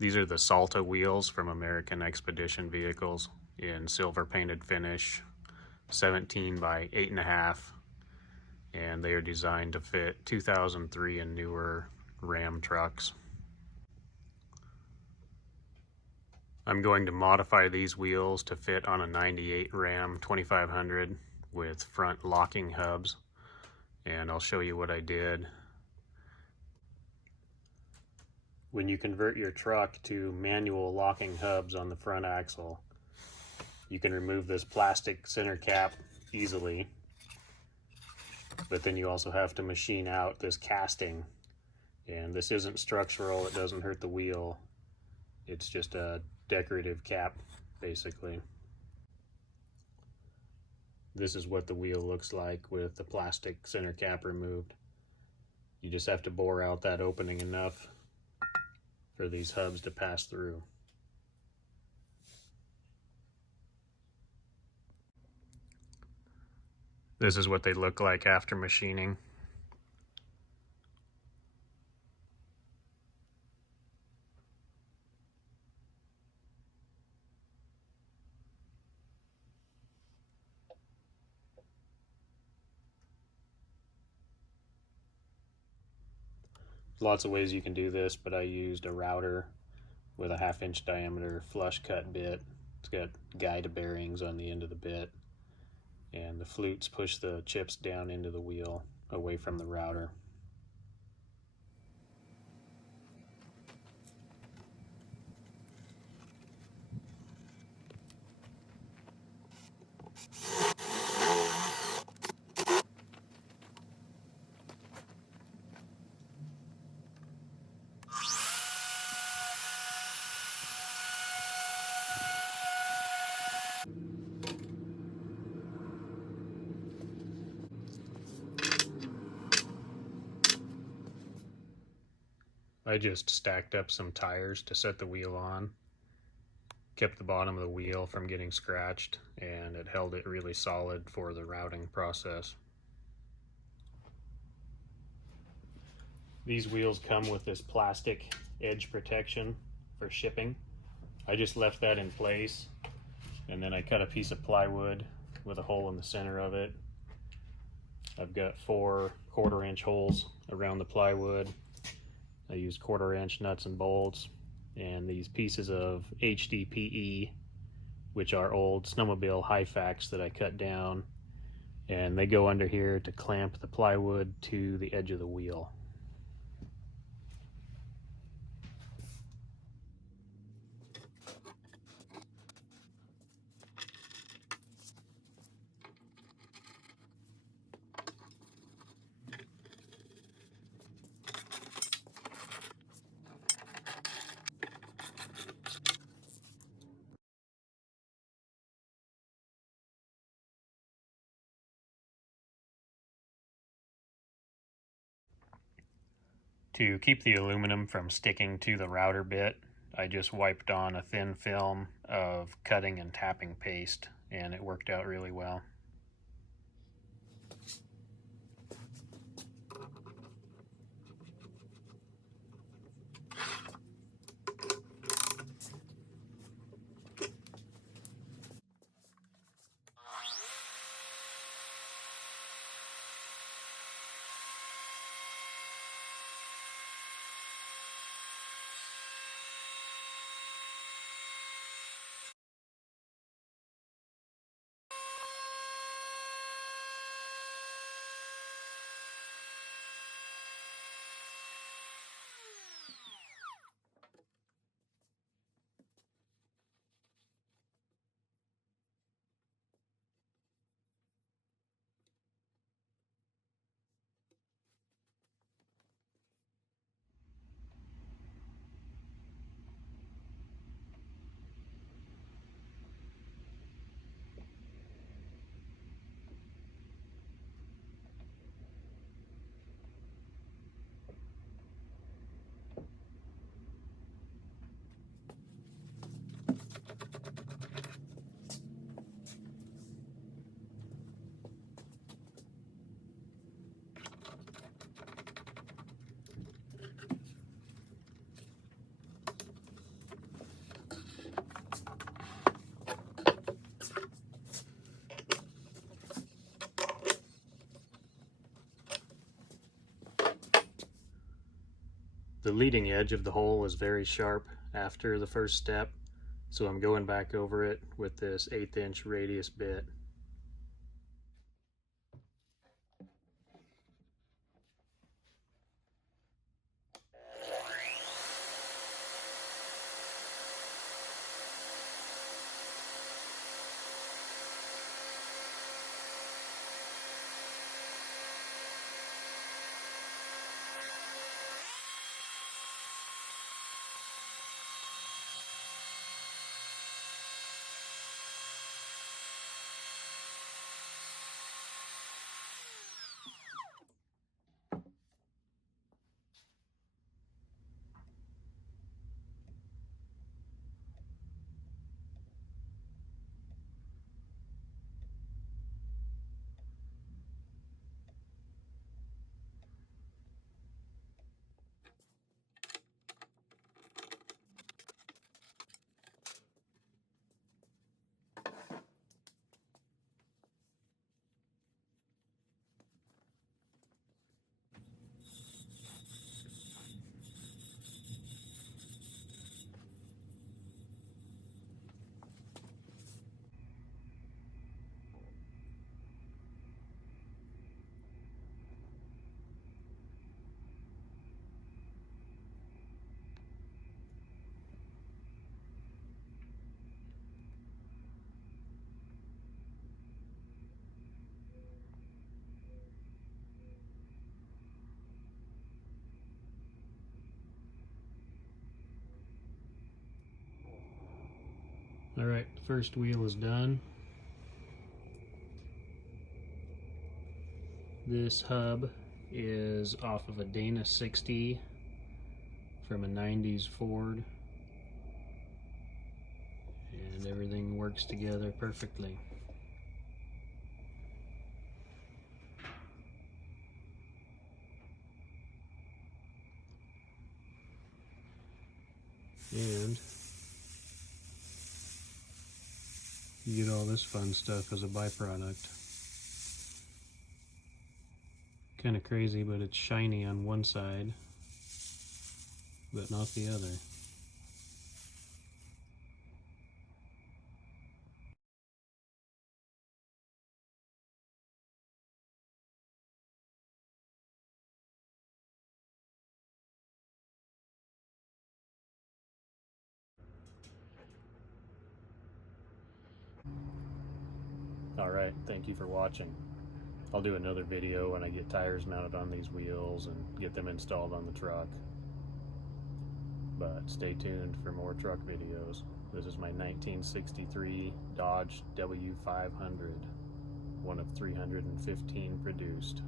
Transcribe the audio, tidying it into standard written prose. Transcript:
These are the Salta wheels from American Expedition Vehicles in silver painted finish, 17 by 8.5, and they are designed to fit 2003 and newer Ram trucks. I'm going to modify these wheels to fit on a 98 Ram 2500 with front locking hubs, and I'll show you what I did. When you convert your truck to manual locking hubs on the front axle, you can remove this plastic center cap easily, but then you also have to machine out this casting, and this isn't structural, it doesn't hurt the wheel, it's just a decorative cap basically. This is what the wheel looks like with the plastic center cap removed. You just have to bore out that opening enough for these hubs to pass through. This is what they look like after machining. Lots of ways you can do this, but I used a router with a 1/2 inch diameter flush cut bit. It's got guide bearings on the end of the bit, and the flutes push the chips down into the wheel away from the router. I just stacked up some tires to set the wheel on, kept the bottom of the wheel from getting scratched, and it held it really solid for the routing process. These wheels come with this plastic edge protection for shipping. I just left that in place, and then I cut a piece of plywood with a hole in the center of it. I've got 4 1/4 inch holes around the plywood. I used 1/4 inch nuts and bolts, and these pieces of HDPE, which are old snowmobile Hyfax that I cut down, and they go under here to clamp the plywood to the edge of the wheel. To keep the aluminum from sticking to the router bit, I just wiped on a thin film of cutting and tapping paste, and it worked out really well. The leading edge of the hole is very sharp after the first step, so I'm going back over it with this 1/8 inch radius bit. Alright, first wheel is done. This hub is off of a Dana 60 from a 90s Ford, and everything works together perfectly. And you get all this fun stuff as a byproduct. Kind of crazy, but it's shiny on one side, but not the other. Alright, thank you for watching. I'll do another video when I get tires mounted on these wheels and get them installed on the truck. But stay tuned for more truck videos. This is my 1963 Dodge W500, one of 315 produced.